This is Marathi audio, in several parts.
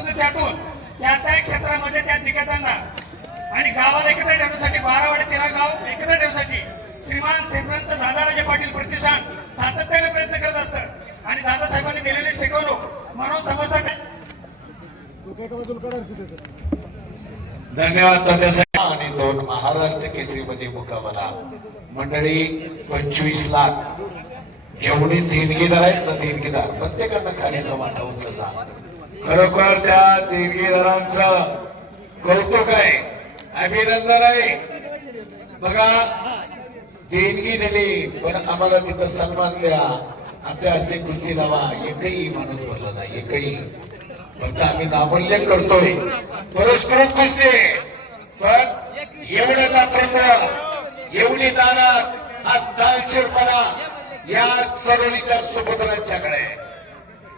परंतु त्यातून. त्या त्या क्षेत्रामध्ये त्या दिग्गजांना आणि गावाला एकत्र ठेवण्यासाठी बारावाडे तेरा गाव एकत्र ठेवण्यासाठी श्रीमान श्रीमंत दादाराजे पाटील प्रतिष्ठान सातत्याने प्रयत्न करत असतं आणि दादासाहेबांनी दिलेली शिकवणूक म्हणून समजता धन्यवाद आणि दोन महाराष्ट्र केसरीमध्ये मुकाबला. मंडळी पंचवीस लाख. जेवढी देणगीदार आहेत ना देणगीदार. प्रत्येकानं खाण्याचा वाटा उचलला. खरोखर त्या देणगीदारांचं कौतुक आहे. अभिनंदन आहे. बघा देणगी दिली पण आम्हाला तिथं सन्मान द्या. आमच्या हस्ते कुस्ती लावा. एकही माणूस भरला नाही एकही. फक्त आम्ही नामूल्य करतोय. पुरस्कृत कुस्ती आहे. पण एवढं दातृत्व एवढी दानात हा दानशूरपणा या सरोलीच्या सुपुत्रांच्याकडे.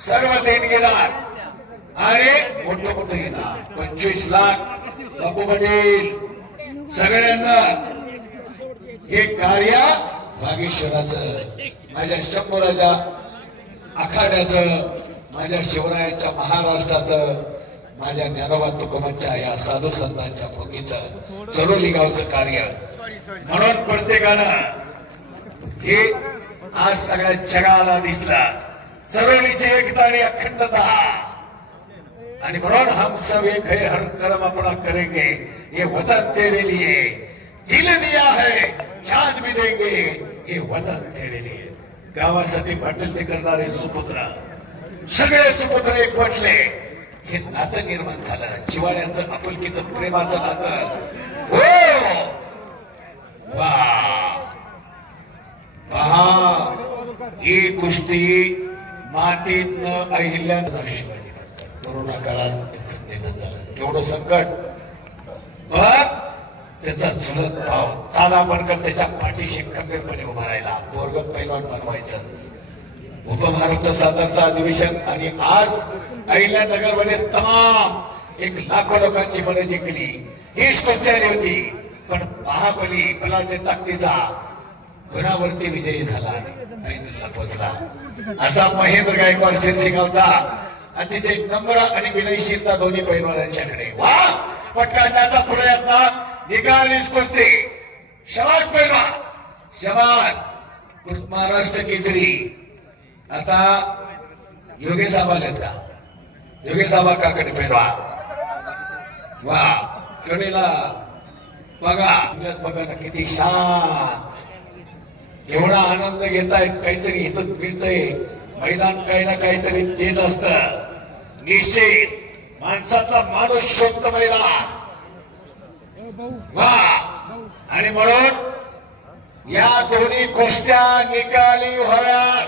सर्व देणगीदार अरे मोठं मोठं येणार पंचवीस लाख बापू पाटील सगळ्यांना हे कार्य भागेश्वराचं माझ्या शंभराच्या आखाड्याचं माझ्या शिवरायाच्या महाराष्ट्राचं माझ्या ज्ञानोबा तुकोबांच्या या साधू संतांच्या भूमीचं चरोली गावचं कार्य. म्हणून प्रत्येकानं हे आज सगळ्या जगाला दिसला. चरोलीची एकता आणि अखंडता. आणि म्हणून हम सब एक है हर कर्म अपना करेंगे ये वतन तेरे लिए। दिल दिया है जान भी देंगे ये वतन तेरे लिए। गावासाठी पाटील ते करणारे सुपुत्र सगळे सुपुत्र म्हटले हे नातं निर्माण झालं जिवाळ्याचं आपुलकीचं प्रेमाचं नातं। हो! वा! पहा ही कुस्ती मातीतनं अहिल्यानं शिवाजी कोरोना काळात निधन झालं केवढं संकट. पण त्याचा चुलत भाव दादा बनकर त्याच्या पाठीशी खंबीरपणे उभा राहिला. पोरग पैलवान बनवायचं. उपमहाराष्ट्र सातारचं अधिवेशन आणि आज अहिल्यानगरमध्ये तमाम एक लाखो लोकांची मनं जिंकली. ही स्पष्ट आली होती. पण महाबली बलाढ्य ताकदीचा गुणावरती विजयी झाला फायनलला पोहोचला. असा महेंद्र गायकवाड शिरसिंगावचा अतिशय नम्र आणि विनयशीलता दोन्ही पैलवानांच्याकडे वा! पटकांण्याचा प्रयत्न. निकालीच कुस्ती शमाज पैलवा शमाज महाराष्ट्र केसरी. आता योगेश आबा आलेत का योगेश आबा काकडे पैलवा वा! कडेला बघा. बघा ना किती शान एवढा आनंद घेतायत काहीतरी इथून मिळतंय. मैदान काही ना काहीतरी देत असतं. निश्चित माणसाचा माणूस शोध महिला. वा. आणि म्हणून या दोन्ही गोष्ट्या निकाली व्हाव्यात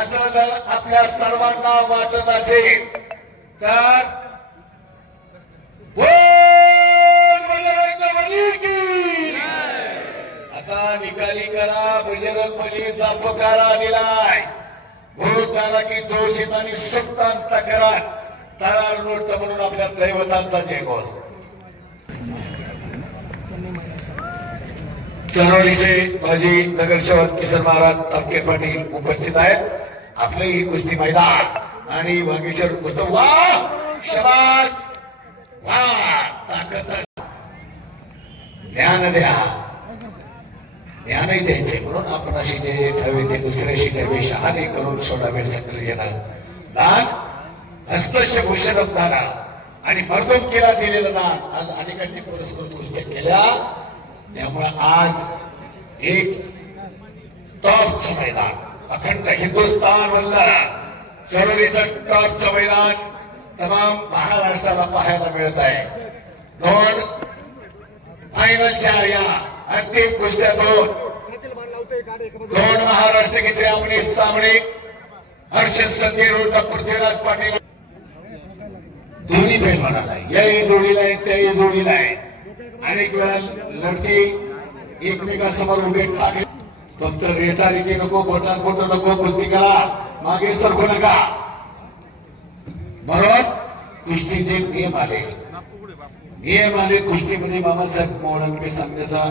असं जर आपल्या सर्वांना वाटत असेल तर आता निकाली करा बजरंग बलीचा पुकारा दिलाय. भूत झाला की जोशीत आणि सुप्तान तक्रार. तरार नृत्य म्हणून आपल्या दैवतांचा जयघोष चरोलीचे माजी नगरसेवक किसन महाराज तापके पाटील उपस्थित आहेत. आपले ही कुस्ती मैदान आणि वागेश्वर पुस्तक वा! शबाज वा! ताकद. ज्ञान द्या. ज्ञानही द्यायचे म्हणून आपण अशी जे ठरवे ते दुसऱ्याशी द्यावे शहाणे करून सोडावे सकल जना दान हस्तस्य भूषणम दाना. आणि मर्दोम केला दिलेलं दान. आज अनेकांनी पुरस्कृत पुस्तक केल्या. त्यामुळे आज एक टॉपचं मैदान. अखंड हिंदुस्थान मधलं चरोलीचं टॉपचं मैदान तमाम महाराष्ट्राला पाहायला मिळत आहे. दोन फायनलच्या या. अंतिम कुस्त्या दोन दोन महाराष्ट्र केसरी आमने सामने. हर्षद संजय रोडचा पृथ्वीराज पाटील. दोन्ही पैलवानाला म्हणाला याही जोडीला आहे त्याही जोडीला आहे. अनेक वेळा लढती एकमेकासमोर उभे ठाकले फक्त रेटारिटी नको बोटात बोट नको कुस्ती करा मागे सरकू नका. म्हणून कुस्तीचे नियम आले. नियम आले कुस्तीमध्ये बाबासाहेब मोडांकडे सांगण्याचा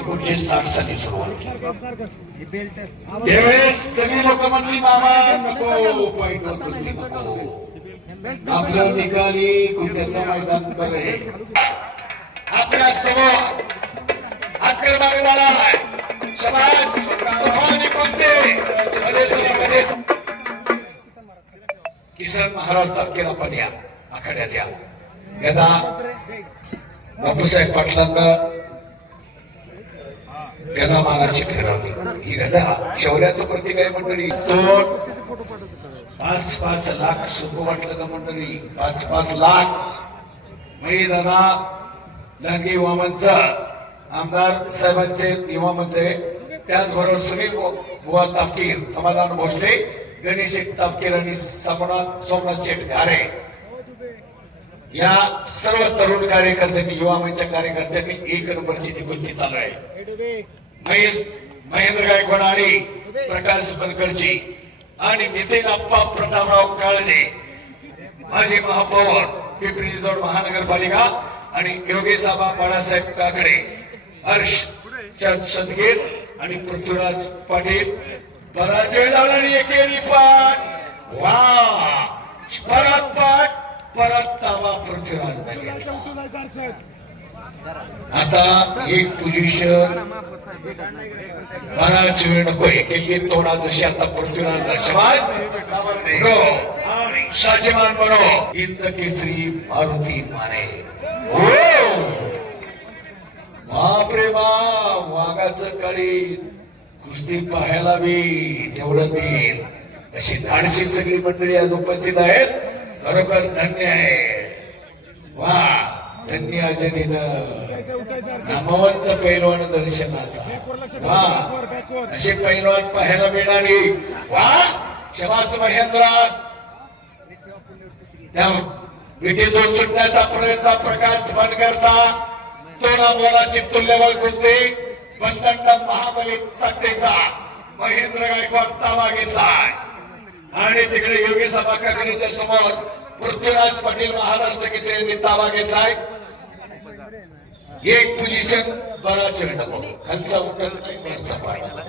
एकोणीशे साठ साली सुरुवात केली. त्यावेळेस सगळी लोक म्हणली बाबा नको पायटवर कुस्ती नको. आपलं निकाली कुस्त्याचं मैदान बरे आपल्यासमोर आक्रमक झाला. समाज भवानी कुस्ती किसन महाराज तात्केला पण या आखाड्यात या. गदा बापूसाहेब पाटलांना गदा मानाची ठरवली ही गदा शौर्याचं प्रतीक आहे मंडळी. तो पाच पाच लाख सोपं वाटलं का मंडळी? पाच पाच लाख. मी दादा दानगे युवामांचा आमदार साहेबांचे युवा त्याचबरोबर सुनील बुवा तापकीर समाधान भोसले गणेश तापकीर आणि सोमनाथ सोमनाथ शेठ घारे या सर्व तरुण कार्यकर्त्यांनी युवा मंचच्या कार्यकर्त्यांनी एक नंबरची ती कुस्ती चालू आहे. महेश महेंद्र गायकवाड आणि प्रकाश बनकरची आणि नितीन अप्पा प्रतापराव काळजे माजी महापौर पिंपरी चिंचवड महानगरपालिका आणि योगेश आबा बाळासाहेब काकडे हर्ष सदगीर आणि पृथ्वीराज पाटील. बराच वेळ झाला आणि एकेरी पाठ वा! परत पाठ परत ताबा पृथ्वीराज आता एक पोझिशन बराच वेळ नकोय केली तोडा जशी आता पृथ्वीराजला शिवाज शाशमान बनो. इंद केसरी मारुती माने. बापरे बाप वाघाचं कळी. कुस्ती पाहायला बी तेवढं देईल. अशी धाडशी सगळी मंडळी आज उपस्थित आहेत. खरोखर धन्य आहे. वा धन्य अजय नामवंत पैलवान दर्शनाचा. वा असे पैलवान पाहायला मिळणारी. वा क्षमाच महेंद्र. त्या विटीतून सुटण्याचा प्रयत्न प्रकाश बनकरचा तो ना मोलाची घुसते कुस्ती बंदंड महाबली तत्तेचा महेंद्र गायकवाड ताबा घेतलाय. आणि तिकडे योगेश काकडीच्या समोर पृथ्वीराज पाटील महाराष्ट्र केसरींनी ताबा घेतलाय एक पोझिशन बराच वेळ नको. खालचा उतर नाही वरचा पाडा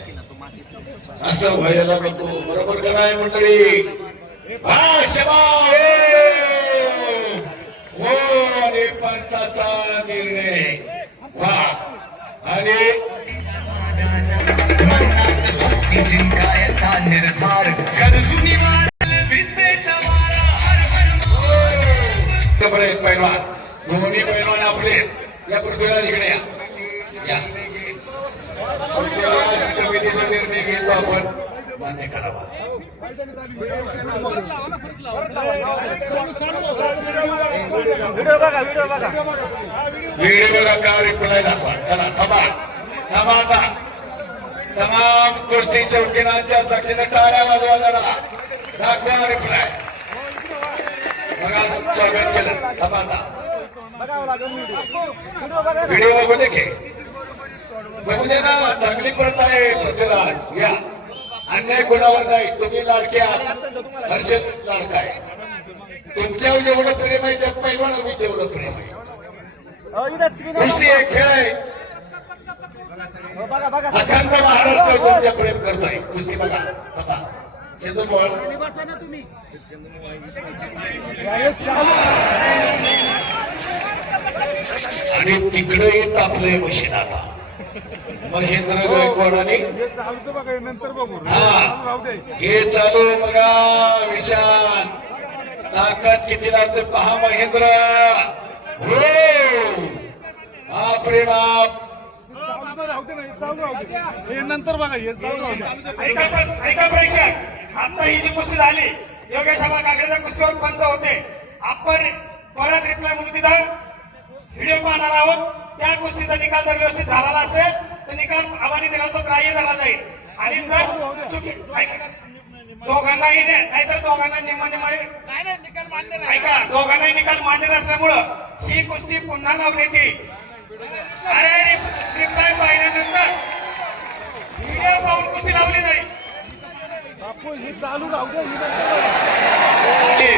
असं व्हायला नको. बरोबर का नाही मंडळी? हो आणि पंचाचा निर्णय. वा. आणि भक्ती जिंकायचा निर्धार मारल विद्येचा वारा हर हर नंबर एक पैलवान. दोन्ही पैलवान आपले. या पृथ्वीराज इकडे या. कमिटीचा निर्णय घेतो आपण. मान्य करावा व्हिडिओ बघा का रिप्लाय दाखवा. चला थांबा. थांबा आता. तमाम कुस्ती शौकीनांच्या साक्षीने टाळ्या वाजवा जरा. दाखवा रिप्लाय बघा स्वागत केलं. व्हिडिओ बघू दे की. बघू दे ना चांगली प्रत आहे पृथ्वीराज. या. अन्याय कोणावर नाही तुम्ही लाडके आहात हर्षद लाडका आहे तुमच्यावर जेवढं प्रेम आहे त्या पैलवान मी तेवढं प्रेम आहे. कुस्ती एक खेळ आहे. अखंड महाराष्ट्र तुमच्या प्रेम करतोय? कुस्ती बघा बघा. आणि तिकडे तापलंय मशीन आता. महेंद्र गायकवाड आणि हा हे चालू बघा विशाल. ताकद किती लागते पहा महेंद्र. हो. हे नंतर बघा हे चालू. ऐका पण- ऐका प्रेक्षक आता ही जी कुस्ती झाली योगेश आबा काकडेच्या कुस्तीवर पंच होते. आपण परत रिप्लाय म्हणून तिथं व्हिडिओ पाहणार आहोत. त्या कुस्तीचा निकाल जर व्यवस्थित झालेला असेल तर निकाल आबाने दिला तो ग्राह्य धरला जाईल. आणि जर चुकी दोघांनाही नाही- नाहीतर दोघांना निम्मा निम्मा ऐका दोघांनाही निकाल मान्य नसल्यामुळं ही कुस्ती पुन्हा लावण्यात येईल अरे रिप्लाय पाहिल्यानंतर? व्हिडिओ पाहून कुस्ती लावली जाईल. बापू ही चालू राहू दे